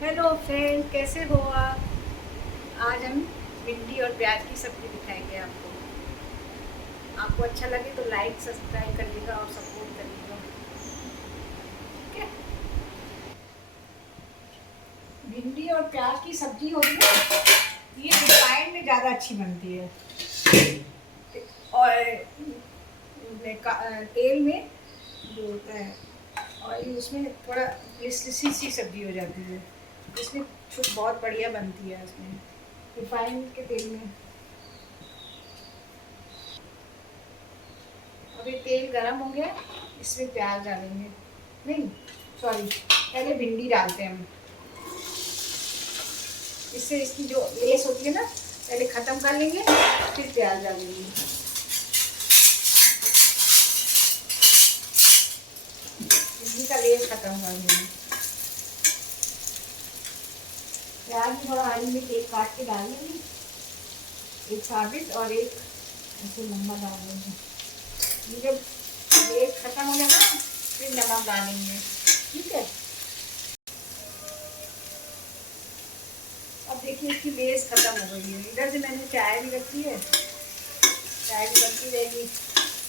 Hello friend, कैसे हो आप। आज हम भिंडी और प्याज की सब्ज़ी दिखाएंगे आपको। आपको अच्छा लगे तो लाइक सब्सक्राइब करिएगा और सपोर्ट करिएगा। ठीक है। भिंडी और प्याज की सब्ज़ी होती है, ये रिफाइंड में ज़्यादा अच्छी बनती है। और तेल में जो होता है और उसमें थोड़ा लिसी सी सब्ज़ी हो जाती है। इसमें कुछ बहुत बढ़िया बनती है इसमें रिफाइंड के तेल में। अभी तेल गरम हो गया, इसमें प्याज डालेंगे। नहीं, सॉरी, पहले भिंडी डालते हैं हम। इससे इसकी जो लेस होती है ना, पहले ख़त्म कर लेंगे, फिर प्याज डालेंगे। भिंडी का लेस ख़त्म कर लेंगे। प्याज में थोड़ा हरी मिर्च एक काट के डाल देंगे, एक साबित और एक ऐसे नमक डाल देंगे। ये जब लेस ख़त्म हो जाएगा फिर नमक डालेंगे। ठीक है। अब देखिए इसकी लेस ख़त्म हो गई है। इधर से मैंने चाय भी रखी है, चाय भी बनती रहेगी,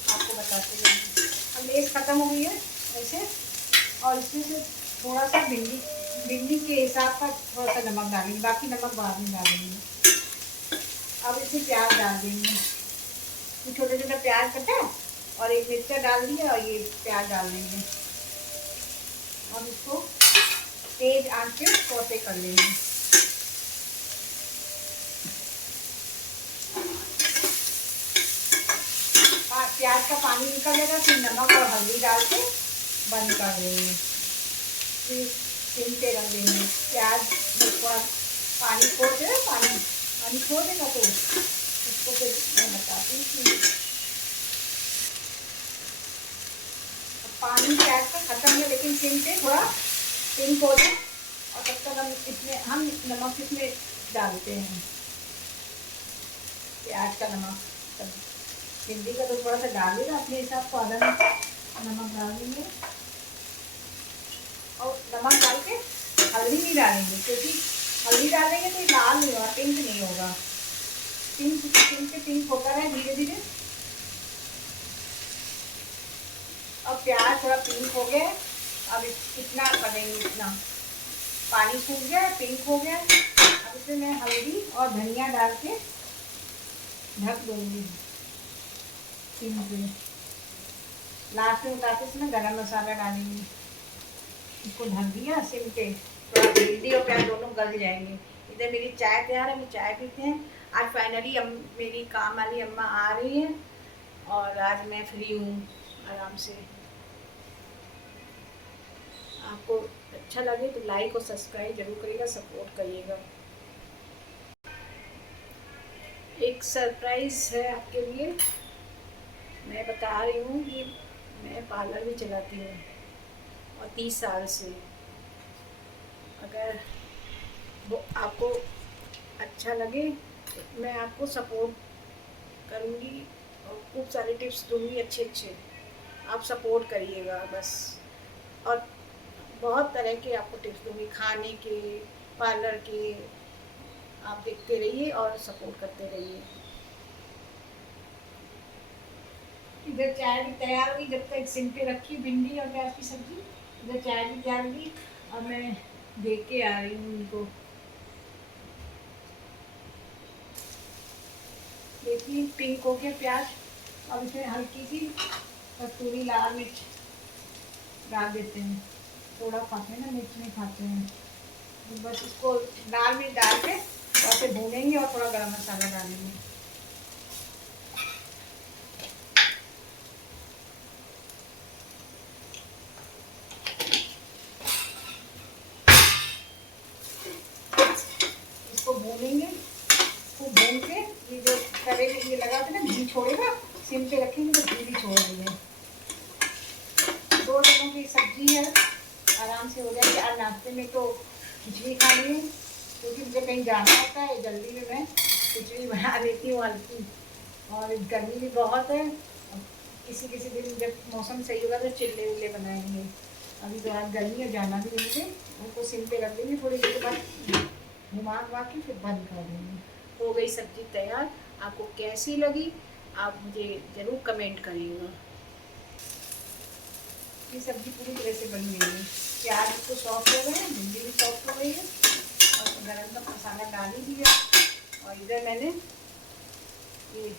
आपको बताते रहेंगे। अब लेस ख़त्म हो गई है ऐसे। और इसमें से थोड़ा सा भिंडी भिंडी के हिसाब का थोड़ा सा नमक डालेंगे, बाकी नमक बाद में डालेंगे। अब इसमें प्याज डाल देंगे। ये छोटा छोटा प्याज कटा और एक मिर्चा डाल दिया और ये प्याज डाल देंगे। अब इसको तेज आंच पे सौते कर लेंगे। प्याज का पानी निकल जाएगा, फिर नमक और हल्दी डाल के बंद कर देंगे। फिर सिम पे रख देंगे। प्याज थोड़ा पानी छोड़ देगा, पानी छोड़ देगा तो उसको फिर मैं बताती हूँ कि पानी प्याज का ख़त्म है, लेकिन सिम पे थोड़ा पिंक हो जाए और तब तक हम नमक इसमें डालते हैं। प्याज का नमक, तब भिंडी का तो थोड़ा सा डाल देगा अपने हिसाब से, आधा नमक डाल देंगे। और नमक डाल के हल्दी नहीं डालेंगे, क्योंकि हल्दी डालेंगे तो ये लाल नहीं होगा, पिंक नहीं होगा। पिंक पिंक पिंक होता रहे धीरे धीरे। अब प्याज थोड़ा पिंक हो गया, अब इतना करेंगे, इतना पानी सूख गया, पिंक हो गया। अब इसमें मैं हल्दी और धनिया डाल के ढक दूंगी सिम पे। लास्ट में उतारते समय गरम मसाला डालेंगे। इसको ढक दिया सिम पे, थोड़ा भिंडी और प्याज दोनों गल जाएंगे। इधर मेरी चाय तैयार है, मैं चाय पीते हैं। आज फाइनली मेरी काम वाली अम्मा आ रही है और आज मैं फ्री हूँ आराम से। आपको अच्छा लगे तो लाइक और सब्सक्राइब जरूर करिएगा, सपोर्ट करिएगा। एक सरप्राइज़ है आपके लिए। मैं बता रही हूँ कि मैं पार्लर भी चलाती हूँ और 30 साल से। अगर वो आपको अच्छा लगे तो मैं आपको सपोर्ट करूँगी और खूब सारे टिप्स दूँगी अच्छे अच्छे। आप सपोर्ट करिएगा बस। और बहुत तरह के आपको टिप्स दूँगी, खाने के, पार्लर के। आप देखते रहिए और सपोर्ट करते रहिए। इधर चाय भी तैयार हुई, जब तक सिम पे रखी भिंडी और प्याज की सब्जी। इधर चाय भी तैयार हुई और मैं देख के आ रही हूँ उनको। देखिए पिंक हो गया प्याज। अब इसमें हल्की सी कस्तूरी लाल मिर्च डाल देते हैं। थोड़ा खाते हैं ना, मिर्च नहीं खाते हैं, तो बस इसको लाल मिर्च डाल के और फिर भूनेंगे और थोड़ा गरम मसाला डालेंगे। इसको भूनेंगे, खूब भून के ये जो तवे में ये लगा थे ना, घी छोड़ेगा। सिम पे रखेंगे तो घी भी छोड़ देंगे। 2 जनों की सब्जी है, आराम से हो जाएगी। आज नाश्ते में तो खिचड़ी खानी है, क्योंकि मुझे कहीं जाना होता है, जल्दी में मैं खिचड़ी बना लेती हूँ हल्की। और गर्मी भी बहुत है। किसी किसी दिन जब मौसम सही होगा तो चिल्ले विल्ले बनाएंगे। अभी तो आज गर्मी है, जाना भी नहीं मुझे। उनको सिम पे रख देंगे, थोड़ी देर बाद घुमा घुमा के फिर बंद कर देंगे। हो गई सब्जी तैयार। आपको कैसी लगी आप मुझे ज़रूर कमेंट करिएगा। ये सब्जी पूरी तरह से बन गई है, प्याज तो सॉफ्ट हो गए हैं, भिंडी भी सॉफ्ट हो गई है, और गरम का मसाला डाल ही दिया। और इधर मैंने ये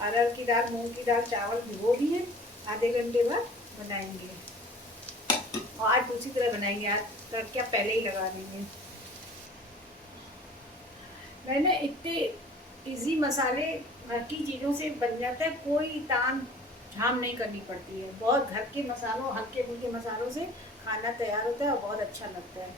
अरहर की दाल, मूंग की दाल, चावल भिगो दिए, आधे घंटे बाद बनाएंगे। और आज दूसरी तरह बनाएंगे, आज तड़का पहले ही लगा देंगे। मैंने इतने इजी मसाले घर की चीज़ों से बन जाता है, कोई ताम झाम नहीं करनी पड़ती है। बहुत घर के मसालों, हल्के फुल्के मसालों से खाना तैयार होता है और बहुत अच्छा लगता है।